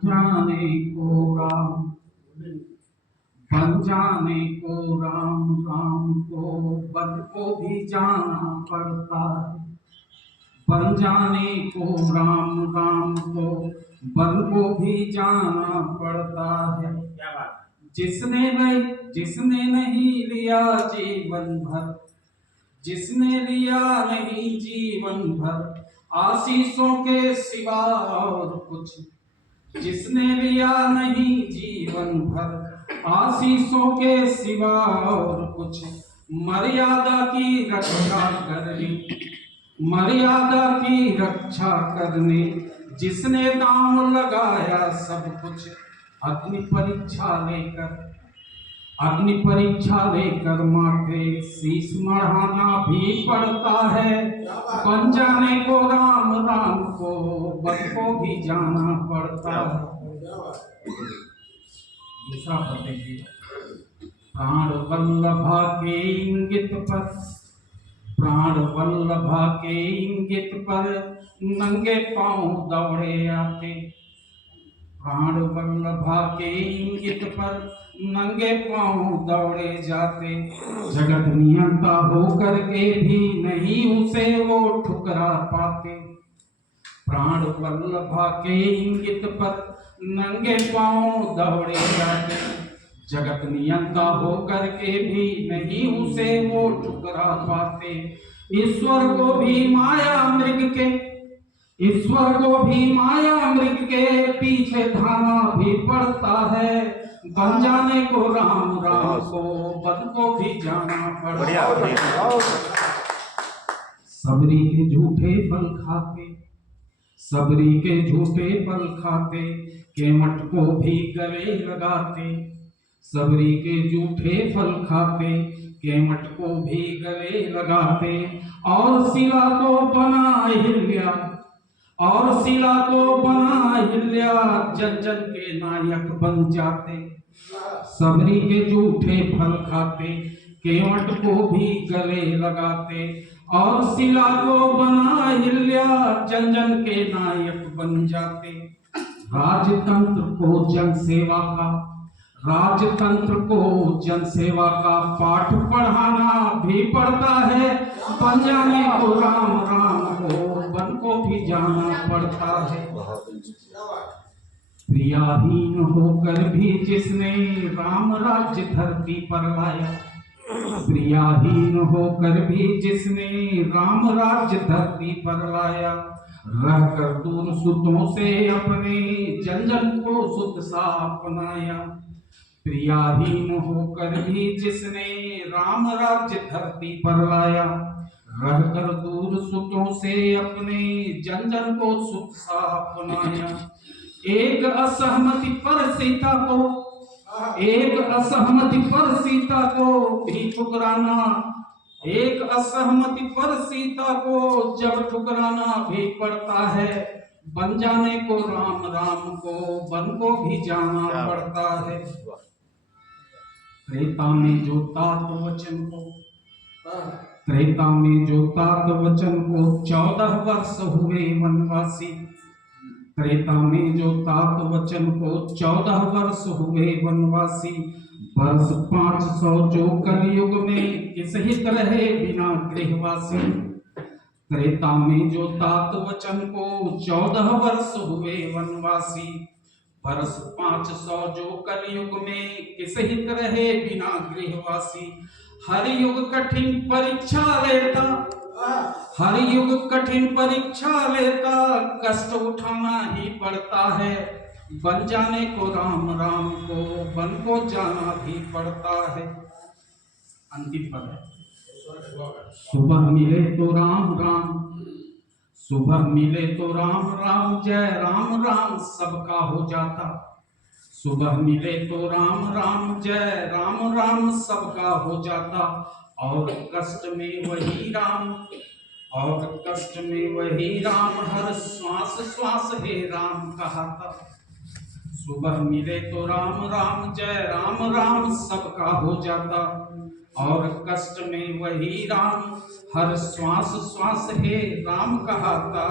जाने को राम, बन जाने को राम, राम को बन को भी जाना पड़ता है। बन जाने को राम, राम को बन को भी जाना पड़ता है। जिसने नहीं लिया जीवन भर, जिसने लिया नहीं जीवन भर आशीषों के सिवा और कुछ, जिसने लिया नहीं जीवन भर आशीषों के सिवा और कुछ, मर्यादा की रक्षा करने, मर्यादा की रक्षा करने जिसने दांव लगाया सब कुछ, अग्नि परीक्षा लेकर माथे शीश मढ़ाना भी पड़ता है। बन जाने को राम, राम को बन को भी जाना पड़ता है। दूसरा पढ़ेंगे। प्राण वल्लभा के इंगित पर, प्राण वल्लभा के इंगित पर नंगे पांव दौड़े आते। प्राण वल्लभा के इंगित पर नंगे पांव दौड़े जाते। जगत नियंता होकर के भी नहीं उसे वो ठुकरा पाते। प्राण वल्लभा के इंगित पर नंगे पांव दौड़े जाते। जगत नियंता होकर के भी नहीं उसे वो ठुकरा पाते। ईश्वर को भी माया मृग के पीछे धाना भी पड़ता है। बन जाने को राम, राम को बन को भी जाना पड़ता है। सबरी के झूठे फल खाते, सबरी के झूठे फल खाते, केवट को भी गले लगाते। सबरी के झूठे फल खाते, केवट को भी गले लगाते। और शिला को बना हिल्या, और शिला को बना हिल्या, जन जन के नायक बन जाते। सबरी के झूठे फल खाते, केवट को भी गले लगाते। और शिला को बना हिल्या, जन जन के नायक बन जाते। राजतंत्र को जनसेवा का, राजतंत्र को जनसेवा का पाठ पढ़ाना भी पड़ता है। बन जाने को राम, राम को बन को भी जाना पड़ता है। प्रियाहीन होकर भी जिसने राम राज्य धरती पर लाया, प्रियाहीन होकर भी जिसने राम राज्य धरती पर लाया, रहकर दूर सुतों से अपने जन जन को सुत सा अपनाया। प्रियाहीन होकर भी जिसने राम राज्य धरती पर लाया, रहकर दूर सुतों से अपने जन जन को सुत सा अपनाया। एक असहमति पर सीता को, एक असहमति पर सीता को भी ठुकराना, एक असहमति पर सीता को जब ठुकराना भी पड़ता है। बन जाने को राम, राम को बन को भी जाना पड़ता है। त्रेता में जो तात वचन को, त्रेता में जो तात वचन को 14 वर्ष हुए वनवासी। त्रेता में जो तात वचन को 14 वर्ष हुए वनवासी। वर्ष 500 जो कलयुग में किस हित रहे बिना गृहवासी। त्रेता में जो तात वचन को 14 वर्ष हुए वनवासी। वर्ष 500 जो कलयुग में किस हित रहे बिना गृहवासी। हर युग कठिन परीक्षा लेता, हर युग कठिन परीक्षा लेता, कष्ट उठाना ही पड़ता है। बन जाने को राम, राम को बन को जाना भी पड़ता है। अंतिम पद है। सुबह मिले तो राम, राम, सुबह मिले तो राम, राम, जय राम, राम सबका हो जाता। सुबह मिले तो राम, राम, जय राम, राम सबका हो जाता। और कष्ट में वही राम, और कष्ट में वही राम, हर श्वास श्वास हे राम कहाता। सुबह मिले तो राम, राम, जय राम, राम सबका हो जाता। और कष्ट में वही राम, हर श्वास श्वास हे राम कहाता।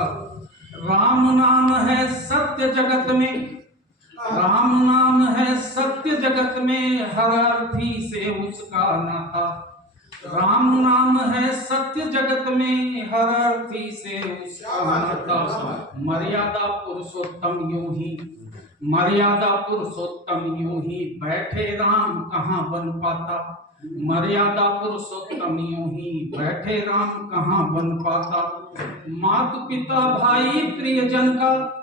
राम नाम है सत्य जगत में, राम नाम है सत्य जगत में, हर अर्थी से उसका नाता। राम नाम है सत्य जगत में, हर अर्थी से उसका नाता। मर्यादा पुरुषोत्तम यूं ही, मर्यादा पुरुषोत्तम यूं ही, बैठे राम कहाँ बन पाता। मर्यादा पुरुषोत्तम यूं ही, बैठे राम कहाँ बन पाता। मात पिता भाई प्रियजन का,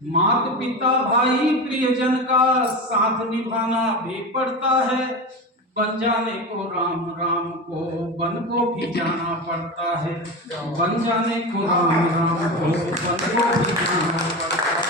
मात पिता भाई प्रियजन का साथ निभाना भी पड़ता है। बन जाने को राम, राम को बन को भी जाना पड़ता है। बन जाने को राम, राम को बन को भी जाना पड़ता है।